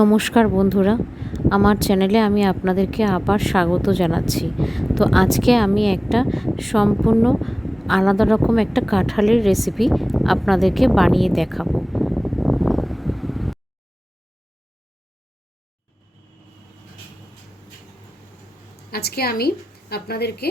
নমস্কার বন্ধুরা, আমার চ্যানেলে আমি আপনাদেরকে আবার স্বাগত জানাচ্ছি। তো আজকে আমি একটা সম্পূর্ণ আলাদা রকম একটা কাঁঠালের রেসিপি আপনাদেরকে বানিয়ে দেখাবো। আজকে আমি আপনাদেরকে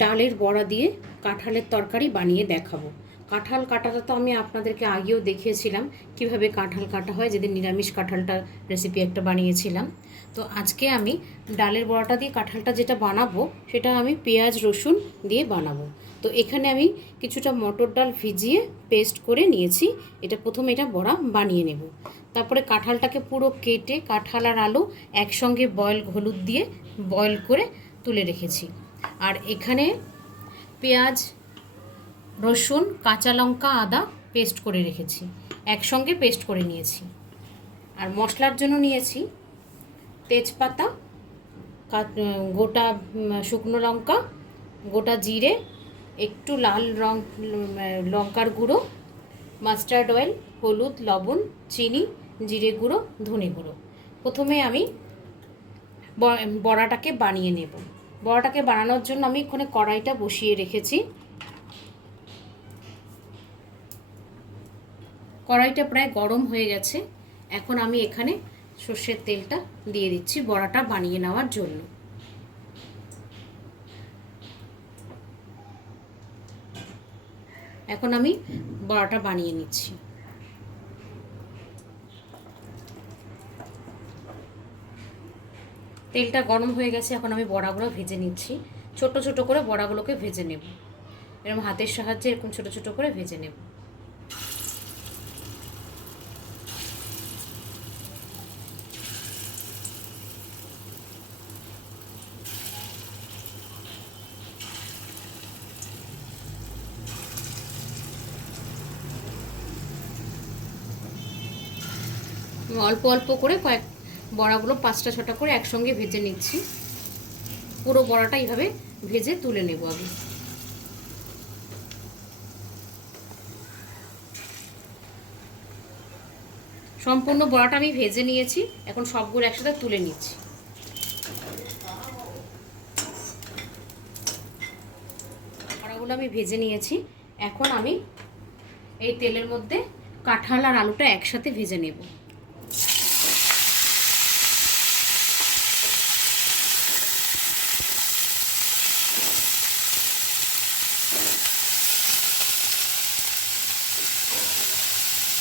ডালের বড়া দিয়ে কাঁঠালের তরকারি বানিয়ে দেখাবো। কাঁঠাল কাটাটা তো আমি আপনাদেরকে আগেও দেখিয়েছিলাম কিভাবে কাঁঠাল কাটা হয়, যেদিন নিরামিষ কাঁঠালটা রেসিপি একটা বানিয়েছিলাম। তো আজকে আমি ডালের বড়াটা দিয়ে কাঁঠালটা যেটা বানাবো সেটা আমি পেঁয়াজ রসুন দিয়ে বানাবো। তো এখানে আমি কিছুটা মটর ডাল ভিজিয়ে পেস্ট করে নিয়েছি। প্রথমে এটা বড়া বানিয়ে নেব। তারপরে কাঁঠালটাকে পুরো কেটে কাঁঠাল আর আলু একসঙ্গে হলুদ দিয়ে বয়েল করে তুলে রেখেছি। আর এখানে পেঁয়াজ রসুন কাঁচা লঙ্কা আদা পেস্ট করে রেখেছি, একসঙ্গে পেস্ট করে নিয়েছি। আর মশলার জন্য নিয়েছি তেজপাতা, গোটা শুকনো লঙ্কা, গোটা জিরে, একটু লাল লঙ্কার গুঁড়ো, মাস্টার্ড অয়েল, হলুদ, লবণ, চিনি, জিরে গুঁড়ো, ধনে গুঁড়ো। প্রথমে আমি বড়াটাকে বানিয়ে নেব। বড়াটাকে বানানোর জন্য আমি এখানে কড়াইটা বসিয়ে রেখেছি। কড়াইটা প্রায় গরম হয়ে গেছে। এখন আমি এখানে সর্ষের তেলটা দিয়ে দিচ্ছি বড়াটা বানিয়ে নেওয়ার জন্য। এখন আমি বড়াটা বানিয়ে নিচ্ছি। তেলটা গরম হয়ে গেছে, এখন আমি বড়াগুলো ভেজে নিচ্ছি। ছোট ছোট করে বড়াগুলোকে ভেজে নেব, এরকম হাতের সাহায্যে এরকম ছোট ছোট করে ভেজে নেব। অল্প অল্প করে বড়াগুলো 5টা 6টা করে একসঙ্গে ভেজে নিচ্ছি। পুরো বড়াটা এইভাবে ভেজে তুলে নেব আগে। সম্পূর্ণ বড়াটা আমি ভেজে নিয়েছি, এখন সবগুলো একসাথে তুলে নিচ্ছি। বড়াগুলো আমি ভেজে নিয়েছি। এখন আমি এই তেলের মধ্যে কাঁঠাল আর আলুটা একসাথে ভেজে নেব।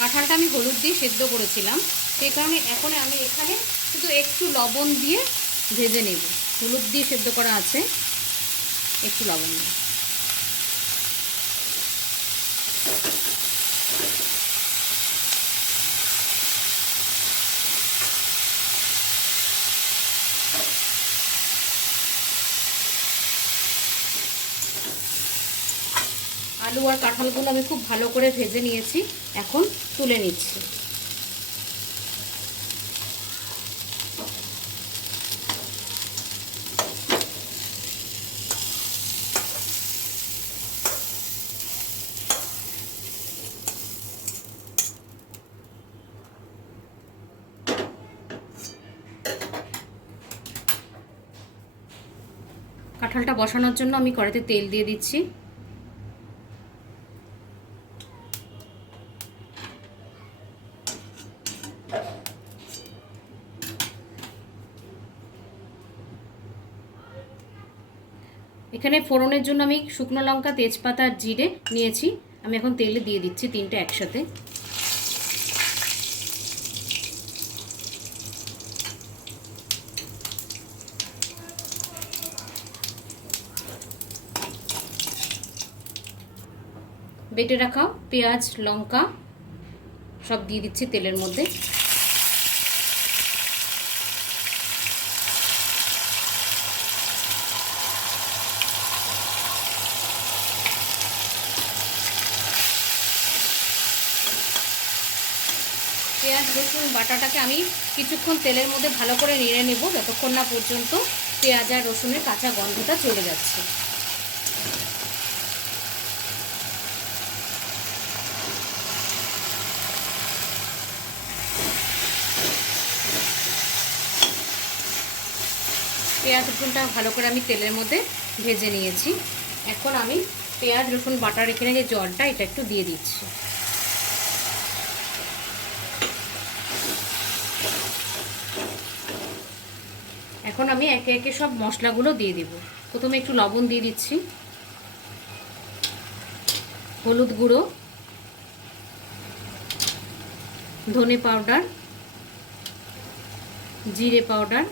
কাঁঠালটা আমি হলুদ দিয়ে সেদ্ধ করেছিলাম, সেই কারণে এখন আমি এখানে শুধু একটু লবণ দিয়ে ভেজে নেব। হলুদ দিয়ে সেদ্ধ করা আছে, একটু লবণ দিয়ে। আলু আর কাঁঠালগুলো আমি খুব ভালো করে ভেজে নিয়েছি, এখন তুলে নিচ্ছি। কাঁঠালটা বসানোর জন্য আমি কড়াইতে তেল দিয়ে দিচ্ছি। এখানে ফোড়নের জন্য আমি শুকনো লঙ্কা, তেজপাতা আর জিরে নিয়েছি। আমি এখন তেলে দিয়ে দিচ্ছি 3টে একসাথে। বেটে রাখা পেঁয়াজ লঙ্কা সব দিয়ে দিচ্ছি তেলের মধ্যে। পেঁয়াজ রসুন বাটাটাকে আমি কিছুক্ষণ তেলের মধ্যে ভালো করে নেড়ে নেব, যতক্ষণ না পর্যন্ত পেঁয়াজ আর রসুনের কাঁচা গন্ধটা চলে যাচ্ছে। পেঁয়াজ রসুনটা ভালো করে আমি তেলের মধ্যে ভেজে নিয়েছি। এখন আমি পেঁয়াজ রসুন বাটার এখানে যে জলটা এটা একটু দিয়ে দিচ্ছি। এখন আমি একে একে সব মশলাগুলো দিয়ে দেব। প্রথমে একটু লবণ দিয়ে দিচ্ছি, হলুদ গুঁড়ো, ধনে পাউডার, জিরে পাউডার,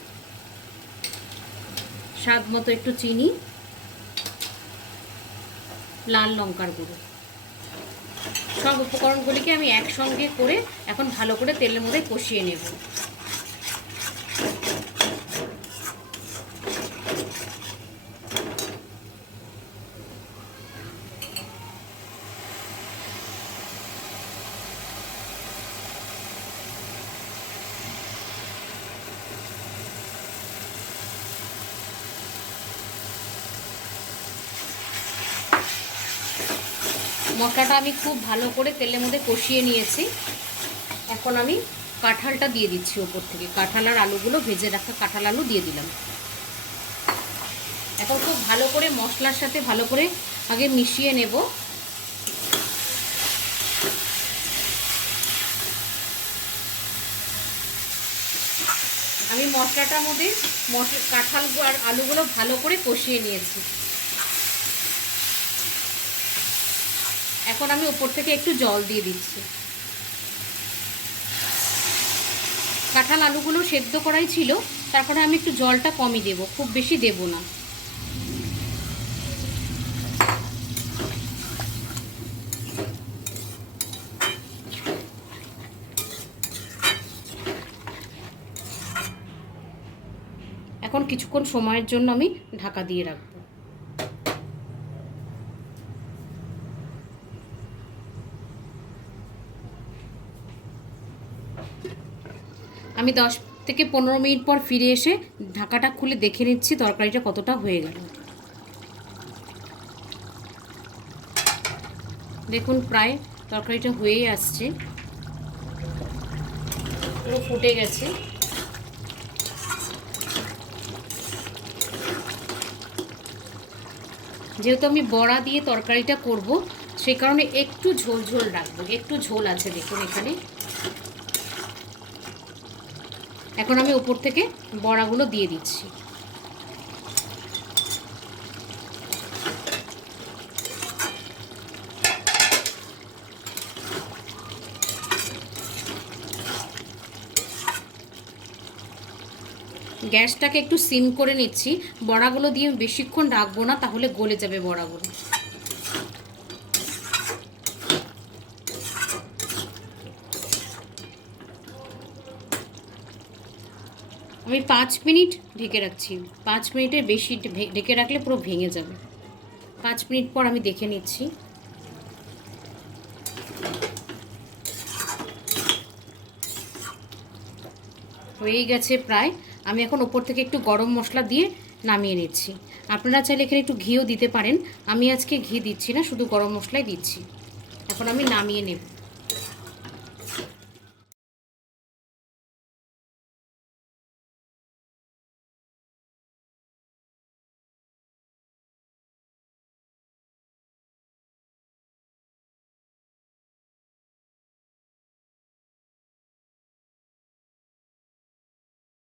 স্বাদ মতো একটু চিনি, লাল লঙ্কার গুঁড়ো। সব উপকরণগুলিকে আমি একসঙ্গে করে এখন ভালো করে তেলের মধ্যে কষিয়ে নেব। মশলাটা আমি খুব ভালো করে তেলের মধ্যে কষিয়ে নিয়েছি। এখন আমি কাঁঠালটা দিয়ে দিচ্ছি ওপর থেকে। কাঁঠাল আর আলুগুলো, ভেজে রাখা কাঁঠাল আলু দিয়ে দিলাম। এখন খুব ভালো করে মশলার সাথে ভালো করে আগে মিশিয়ে নেব। আমি মশলাটার মধ্যে কাঁঠাল আর আলুগুলো ভালো করে কষিয়ে নিয়েছি। এখন আমি উপর থেকে একটু জল দিয়ে দিচ্ছি। কাঁঠাল আলুগুলো সেদ্ধ করাই ছিল, তারপরে আমি একটু জলটা কমই দেব, খুব বেশি দেব না। এখন কিছুক্ষণ সময়ের জন্য আমি ঢাকা দিয়ে রাখবো। আমি 10 থেকে 15 মিনিট পর ফিরে এসে ঢাকাটা খুলে দেখে নিচ্ছি তরকারিটা কতটা হয়ে গেল। দেখুন প্রায় তরকারিটা হয়েই আসছে, পুরো ফুটে গেছে। যেহেতু আমি বড়া দিয়ে তরকারিটা করব, সেই কারণে একটু ঝোল ঝোল রাখবো। একটু ঝোল আছে দেখুন এখানে। এখন আমি উপর থেকে বড়াগুলো দিয়ে দিচ্ছি। গ্যাসটাকে একটু সিম করে নিচ্ছি। বড়াগুলো দিয়ে বেশিক্ষণ রাখবো না, তাহলে গলে যাবে বড়াগুলো। আমি 5 মিনিট ঢেকে রাখছি। 5 মিনিটের বেশি ঢেকে রাখলে পুরো ভেঙে যাবে। 5 মিনিট পর আমি দেখে নিচ্ছি। হয়েই গেছে প্রায়। আমি এখন ওপর থেকে একটু গরম মশলা দিয়ে নামিয়ে নিচ্ছি। আপনারা চাইলে এখানে একটু ঘিও দিতে পারেন। আমি আজকে ঘি দিচ্ছি না, শুধু গরম মশলাই দিচ্ছি। এখন আমি নামিয়ে নেব।